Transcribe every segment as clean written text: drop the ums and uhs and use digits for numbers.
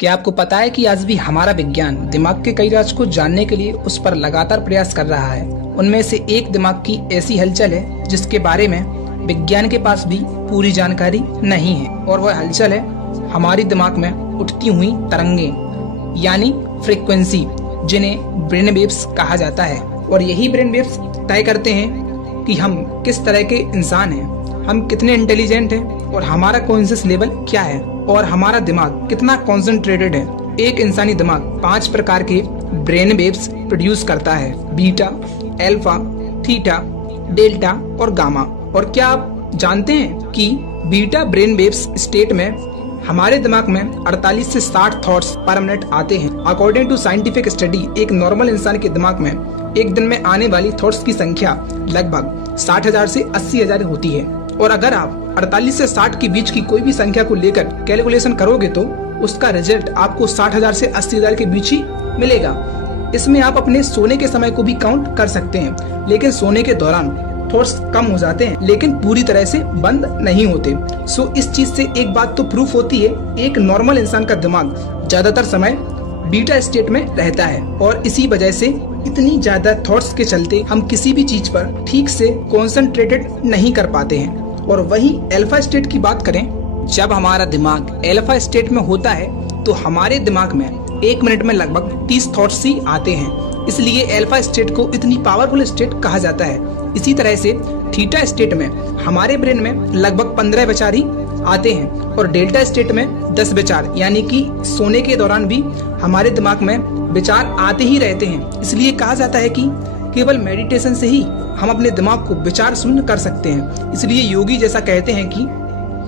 क्या आपको पता है कि आज भी हमारा विज्ञान दिमाग के कई राज को जानने के लिए उस पर लगातार प्रयास कर रहा है। उनमें से एक दिमाग की ऐसी हलचल है जिसके बारे में विज्ञान के पास भी पूरी जानकारी नहीं है, और वह हलचल है हमारी दिमाग में उठती हुई तरंगें यानी फ्रीक्वेंसी, जिन्हें ब्रेन वेव्स कहा जाता है। और यही ब्रेन वेव्स तय करते हैं कि हम किस तरह के इंसान हैं, हम कितने इंटेलिजेंट हैं और हमारा कॉन्शियस लेवल क्या है और हमारा दिमाग कितना कॉन्सेंट्रेटेड है। एक इंसानी दिमाग 5 प्रकार के ब्रेन वेव्स प्रोड्यूस करता है: बीटा, अल्फा, थीटा, डेल्टा और गामा। और क्या आप जानते हैं कि बीटा ब्रेन वेव्स स्टेट में हमारे दिमाग में 48 से 60 थॉट्स पर मिनट आते हैं। अकॉर्डिंग टू साइंटिफिक स्टडी, एक नॉर्मल इंसान के दिमाग में एक दिन में आने वाली थॉट्स की संख्या लगभग 60,000 से 80,000 होती है। और अगर आप 48 से 60 के बीच की कोई भी संख्या को लेकर कैलकुलेशन करोगे तो उसका रिजल्ट आपको 60,000 से 80,000 के बीच ही मिलेगा। इसमें आप अपने सोने के समय को भी काउंट कर सकते हैं, लेकिन सोने के दौरान थॉट्स कम हो जाते हैं लेकिन पूरी तरह से बंद नहीं होते। सो इस चीज से एक बात तो प्रूफ होती है, एक नॉर्मल इंसान का दिमाग ज्यादातर समय बीटा स्टेट में रहता है, और इसी वजह से इतनी ज्यादा थॉट्स के चलते हम किसी भी चीज पर ठीक से कॉन्सेंट्रेटेड नहीं कर पाते हैं। और वही अल्फा स्टेट की बात करें, जब हमारा दिमाग अल्फा स्टेट में होता है तो हमारे दिमाग में 1 मिनट में लगभग 30 थॉट्स ही आते हैं। इसलिए अल्फा स्टेट को इतनी पावरफुल स्टेट कहा जाता है। इसी तरह से थीटा स्टेट में हमारे ब्रेन में लगभग 15 विचार ही आते हैं, और डेल्टा स्टेट में 10 विचार, यानी कि सोने के दौरान भी हमारे दिमाग में विचार आते ही रहते हैं। इसलिए कहा जाता है कि केवल मेडिटेशन से ही हम अपने दिमाग को विचार शून्य कर सकते हैं। इसलिए योगी जैसा कहते हैं कि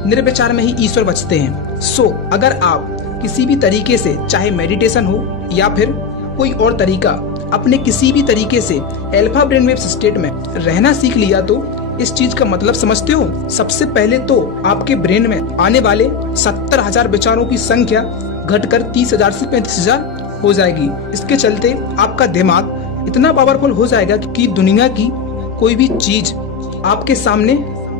निर्विचार में ही ईश्वर बचते हैं। सो अगर आप किसी भी तरीके से, चाहे मेडिटेशन हो या फिर कोई और तरीका, अपने किसी भी तरीके से अल्फा ब्रेन वेव स्टेट में रहना सीख लिया तो इस चीज का मतलब समझते हो। सबसे पहले तो आपके ब्रेन में आने वाले 70,000 विचारों की संख्या घटकर 30,000 से 35,000 हो जाएगी। इसके चलते आपका दिमाग इतना पावरफुल हो जाएगा कि दुनिया की कोई भी चीज आपके सामने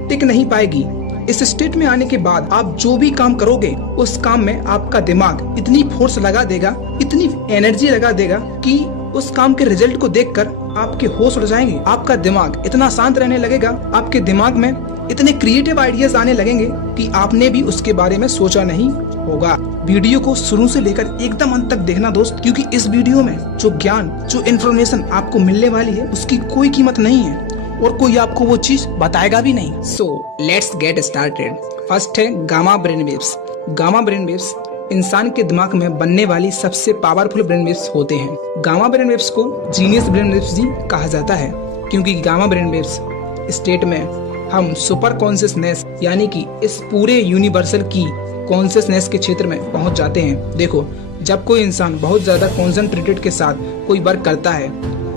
टिक नहीं पाएगी। इस स्टेट में आने के बाद आप जो भी काम करोगे उस काम में आपका दिमाग इतनी फोर्स लगा देगा, इतनी एनर्जी लगा देगा कि उस काम के रिजल्ट को देखकर आपके होश उड़ जाएंगे। आपका दिमाग इतना शांत रहने लगेगा, आपके दिमाग में इतने क्रिएटिव आइडियाज आने लगेंगे कि आपने भी उसके बारे में सोचा नहीं होगा। वीडियो को शुरू से लेकर एकदम अंत तक देखना दोस्त, क्योंकि इस वीडियो में जो ज्ञान, जो इन्फॉर्मेशन आपको मिलने वाली है उसकी कोई कीमत नहीं है और कोई आपको वो चीज बताएगा भी नहीं। So let's get started. First है gamma brain waves. Gamma brain waves इंसान के दिमाग में बनने वाली सबसे पावरफुल ब्रेन वेव्स होते हैं। गामा ब्रेन वेव्स को जीनियस ब्रेन वेव्स भी कहा जाता है, क्योंकि गामा ब्रेन वेव्स स्टेट में हम सुपर कॉन्शियसनेस यानी कि इस पूरे यूनिवर्सल की कॉन्शियसनेस के क्षेत्र में पहुंच जाते हैं। देखो, जब कोई इंसान बहुत ज्यादा कॉन्सेंट्रेटेड के साथ कोई वर्क करता है,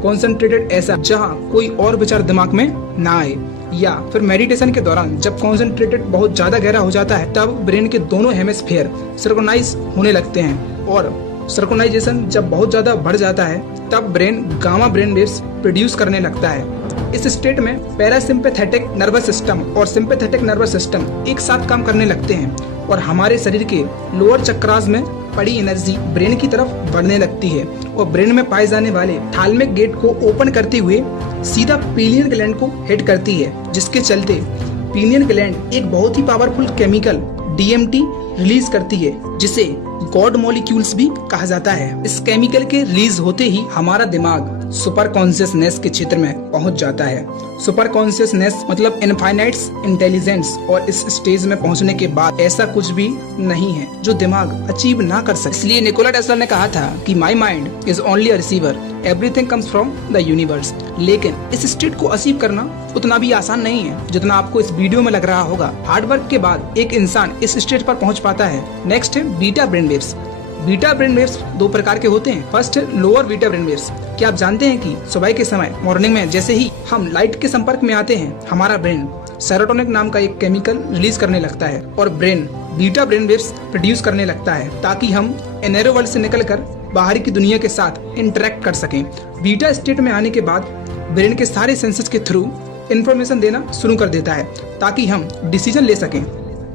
कॉन्सेंट्रेटेड ऐसा जहां कोई और विचार दिमाग में ना आए, या फिर मेडिटेशन के दौरान जब कॉन्सेंट्रेटेड बहुत ज्यादा गहरा हो जाता है, तब ब्रेन के दोनों हेमिस्फीयर सिंक्रोनाइज होने लगते हैं। और सिंक्रोनाइजेशन जब बहुत ज्यादा बढ़ जाता है तब brain gamma brain waves produce करने लगता है। इस स्टेट में पैरासिम्पैथेटिक नर्वस सिस्टम और सिंपैथेटिक नर्वस सिस्टम एक साथ काम करने लगते हैं, और हमारे शरीर के लोअर चक्रास में पड़ी एनर्जी ब्रेन की तरफ बढ़ने लगती है, और ब्रेन में पाए जाने वाले थालमिक गेट को ओपन करते हुए सीधा पीनियल ग्लैंड को हिट करती है, जिसके चलते पीनियल ग्लैंड एक बहुत ही पावरफुल केमिकल DMT रिलीज करती है, जिसे गॉड मॉलिक्यूल्स भी कहा जाता है। इस केमिकल के रिलीज होते ही हमारा दिमाग सुपर कॉन्शियसनेस के क्षेत्र में पहुंच जाता है। सुपर कॉन्शियसनेस मतलब इनफाइनाइट इंटेलिजेंस, और इस स्टेज में पहुंचने के बाद ऐसा कुछ भी नहीं है जो दिमाग अचीव ना कर सके। इसलिए निकोला टेस्ला ने कहा था कि my mind is only a receiver, everything comes from the universe. लेकिन इस स्टेट को अचीव करना उतना भी आसान नहीं है जितना आपको इस वीडियो में लग रहा होगा। हार्डवर्क के बाद एक इंसान इस स्टेट पर पहुंच पाता है। नेक्स्ट है beta brain waves. Beta brain waves 2 प्रकार के होते हैं। फर्स्ट है लोअर बीटा ब्रेन वेव्स। क्या आप जानते हैं कि सुबह के समय, मॉर्निंग में जैसे ही हम लाइट के संपर्क में आते हैं, हमारा ब्रेन सेरोटोनिन नाम का एक केमिकल रिलीज करने लगता है, और brain beta brain waves produce करने लगता है, ताकि हम इनर वर्ल्ड से निकलकर बाहर की दुनिया के साथ इंटरेक्ट कर सकें। बीटा स्टेट में आने के बाद ब्रेन के सारे सेंसेस के थ्रू इंफॉर्मेशन देना शुरू कर देता है, ताकि हम डिसीजन ले सकें।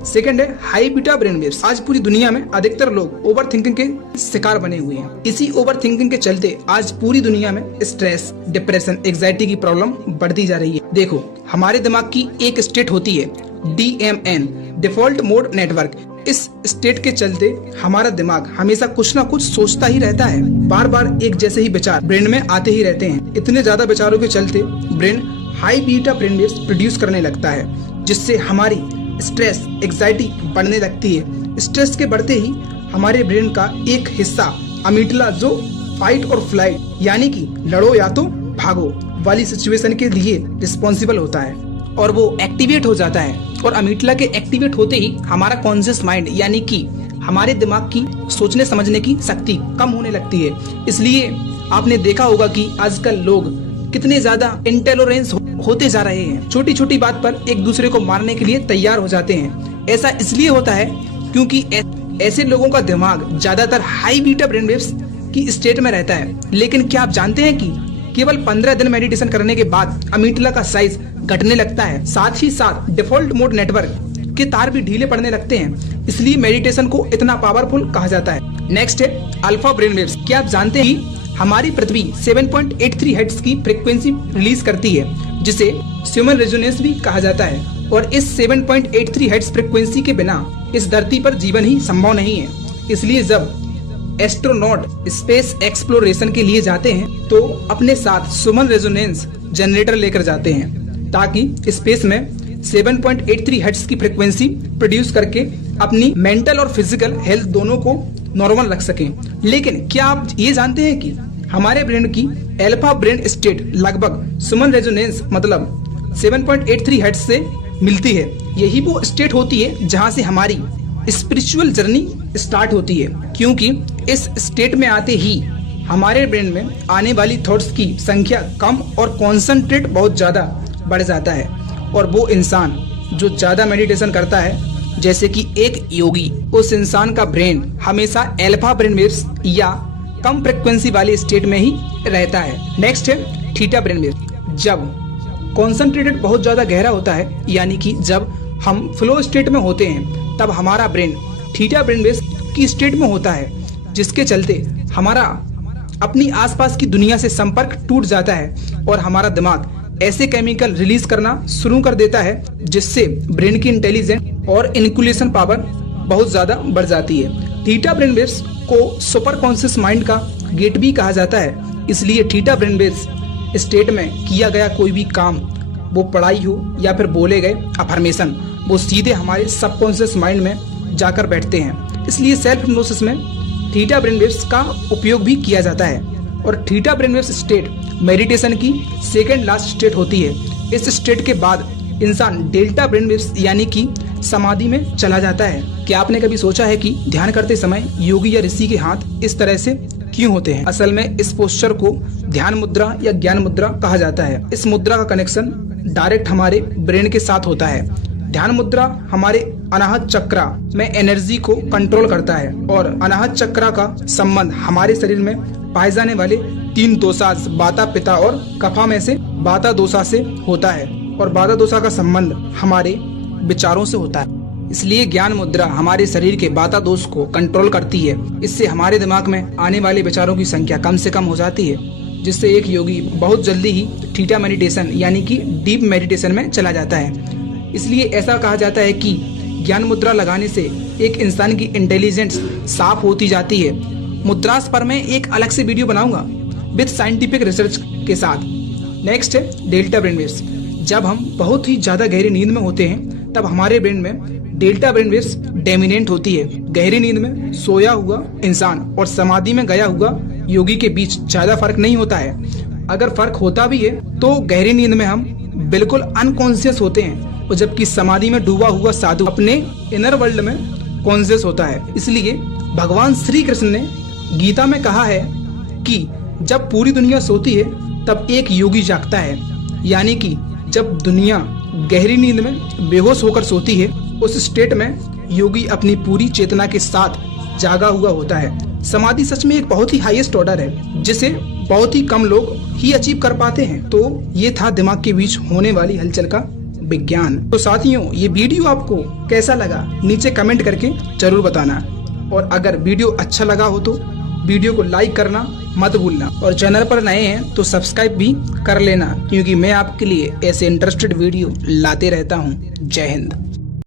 सेकंड है हाई बीटा ब्रेन वेव्स। आज पूरी दुनिया में अधिकतर लोग ओवर थिंकिंग के शिकार बने हुए हैं। इसी ओवर थिंकिंग के चलते आज पूरी दुनिया में स्ट्रेस, डिप्रेशन, एंजाइटी की प्रॉब्लम बढ़ती जा रही है। देखो, हमारे दिमाग की एक स्टेट होती है DMN, डिफॉल्ट मोड नेटवर्क। इस स्टेट के चलते हमारा दिमाग हमेशा कुछ ना कुछ सोचता ही रहता है। बार बार एक जैसे ही विचार ब्रेन में आते ही रहते हैं। इतने ज्यादा विचारों के चलते brain high beta brain waves produce करने लगता है, जिससे हमारी स्ट्रेस, एंजाइटी बढ़ने लगती है। स्ट्रेस के बढ़ते ही हमारे ब्रेन का एक हिस्सा अमीगडाला, जो फाइट और फ्लाइट यानी कि लड़ो या तो भागो वाली सिचुएशन के लिए रिस्पॉन्सिबल होता है, और वो एक्टिवेट हो जाता है। और अमीगडाला के एक्टिवेट होते ही हमारा कॉन्शियस माइंड यानी कि हमारे दिमाग की सोचने समझने की शक्ति कम होने लगती है। इसलिए आपने देखा होगा कि आजकल लोग कितने ज्यादा इंटॉलरेंस होते जा रहे हैं। छोटी छोटी बात पर एक दूसरे को मारने के लिए तैयार हो जाते हैं। ऐसा इसलिए होता है क्योंकि ऐसे लोगों का दिमाग ज्यादातर हाई बीटा ब्रेन वेव्स की स्टेट में रहता है। लेकिन क्या आप जानते हैं कि केवल 15 दिन मेडिटेशन करने के बाद अमीगडाला का साइज घटने लगता है। साथ ही साथ डिफॉल्ट मोड नेटवर्क के तार भी ढीले पड़ने लगते हैं। इसलिए मेडिटेशन को इतना पावरफुल कहा जाता है। नेक्स्ट है अल्फा ब्रेन वेव्स। क्या आप जानते हैं कि हमारी पृथ्वी 7.83 हर्ट्ज की फ्रीक्वेंसी रिलीज करती है, जिसे ह्यूमन रेजोनेंस भी कहा जाता है। और इस 7.83 हर्ट्ज फ्रीक्वेंसी के बिना इस धरती पर जीवन ही संभव नहीं है। इसलिए जब एस्ट्रोनॉट स्पेस एक्सप्लोरेशन के लिए जाते हैं तो अपने साथ ह्यूमन रेजोनेंस जनरेटर लेकर जाते हैं, ताकि स्पेस में 7.83 हर्ट्ज की फ्रीक्वेंसी प्रोड्यूस करके अपनी मेंटल और फिजिकल हेल्थ दोनों को नॉर्मल रख सकें। लेकिन क्या आप ये जानते हैं कि हमारे ब्रेन की अल्फा ब्रेन स्टेट लगभग ह्यूमन रेजोनेंस मतलब 7.83 हर्ट्ज से मिलती है। यही वो स्टेट होती है जहां से हमारी स्पिरिचुअल जर्नी स्टार्ट होती है, क्योंकि इस स्टेट में आते ही हमारे ब्रेन में आने वाली थॉट्स की संख्या कम और कॉन्सेंट्रेट बहुत ज्यादा बढ़ जाता है। और वो इंसान जो ज्यादा मेडिटेशन करता है, जैसे कि एक योगी, उस इंसान का ब्रेन हमेशा अल्फा ब्रेन वेव्स या कम फ्रिक्वेंसी वाले स्टेट में ही रहता है। नेक्स्ट है थीटा ब्रेन वेव्स। जब कॉन्सेंट्रेटेड बहुत ज्यादा गहरा होता है, यानी कि जब हम फ्लो स्टेट में होते हैं, तब हमारा ब्रेन थीटा ब्रेन वेव्स की स्टेट में होता है, जिसके चलते हमारा अपनी आसपास की दुनिया से संपर्क टूट जाता है और हमारा दिमाग ऐसे केमिकल रिलीज करना शुरू कर देता है, जिससे ब्रेन की इंटेलिजेंस और इनक्यूलेशन पावर बहुत ज्यादा बढ़ जाती है। थीटा ब्रेन वेव्स को सुपर कॉन्शियस माइंड का गेट भी कहा जाता है। इसलिए थीटा ब्रेन वेव्स स्टेट में किया गया कोई भी काम, वो पढ़ाई हो या फिर बोले गए अफर्मेशन, वो सीधे हमारे सबकॉन्शियस माइंड में जाकर बैठते हैं। इसलिए सेल्फ हिप्नोसिस में थीटा ब्रेन वेव्स का उपयोग भी किया जाता है। और theta brain waves state meditation की सेकंड लास्ट स्टेट होती है। इस स्टेट के बाद इंसान डेल्टा ब्रेन वेव्स यानी कि समाधि में चला जाता है। क्या आपने कभी सोचा है कि ध्यान करते समय योगी या ऋषि के हाथ इस तरह से क्यों होते हैं? असल में इस पोस्चर को ध्यान मुद्रा या ज्ञान मुद्रा कहा जाता है। इस मुद्रा का कनेक्शन डायरेक्ट हमारे ब्रेन के साथ होता है। ध्यान मुद्रा हमारे अनाहत चक्रा में एनर्जी को कंट्रोल करता है, और अनाहत चक्रा का संबंध हमारे शरीर में पाए जाने वाले 3 दोषास वाता, पित्त और कफा में से वाता दोषा से होता है। और वाता दोषा का संबंध हमारे विचारों से होता है। इसलिए ज्ञान मुद्रा हमारे शरीर के वाता दोष को कंट्रोल करती है। इससे हमारे दिमाग में आने वाले विचारों की संख्या कम से कम हो जाती है, जिससे एक योगी बहुत जल्दी ही थीटा मेडिटेशन यानी कि डीप मेडिटेशन में चला जाता है। इसलिए ऐसा कहा जाता है कि ज्ञान मुद्रा लगाने से एक इंसान की इंटेलिजेंस साफ होती जाती है। मुद्रास पर मैं एक अलग से वीडियो बनाऊंगा विद साइंटिफिक रिसर्च के साथ। नेक्स्ट है डेल्टा ब्रेन वेव्स। जब हम बहुत ही ज्यादा गहरी नींद में होते हैं, तब हमारे ब्रेन में डेल्टा ब्रेन वेव्स डोमिनेंट होती है। गहरी नींद में सोया हुआ इंसान और समाधि में गया हुआ योगी के बीच ज्यादा फर्क नहीं होता है। अगर फर्क होता भी है तो गहरी नींद में हम बिल्कुल अनकॉन्शियस होते हैं, और जबकि समाधि में डूबा हुआ साधु अपने इनर वर्ल्ड में कॉन्शियस होता है। इसलिए भगवान श्री कृष्ण ने गीता में कहा है कि जब पूरी दुनिया सोती है तब एक योगी जागता है, यानी कि जब दुनिया गहरी नींद में बेहोश होकर सोती है, उस स्टेट में योगी अपनी पूरी चेतना के साथ जागा हुआ होता है। समाधि सच में एक बहुत ही हाईएस्ट ऑर्डर है, जिसे बहुत ही कम लोग ही अचीव कर पाते हैं। तो ये था दिमाग के बीच होने वाली हलचल का विज्ञान। तो साथियों, ये वीडियो आपको कैसा लगा नीचे कमेंट करके जरूर बताना, और अगर वीडियो अच्छा लगा हो तो वीडियो को लाइक करना मत भूलना, और चैनल पर नए हैं तो सब्सक्राइब भी कर लेना, क्योंकि मैं आपके लिए ऐसे इंटरेस्टेड वीडियो लाते रहता हूँ। जय हिंद।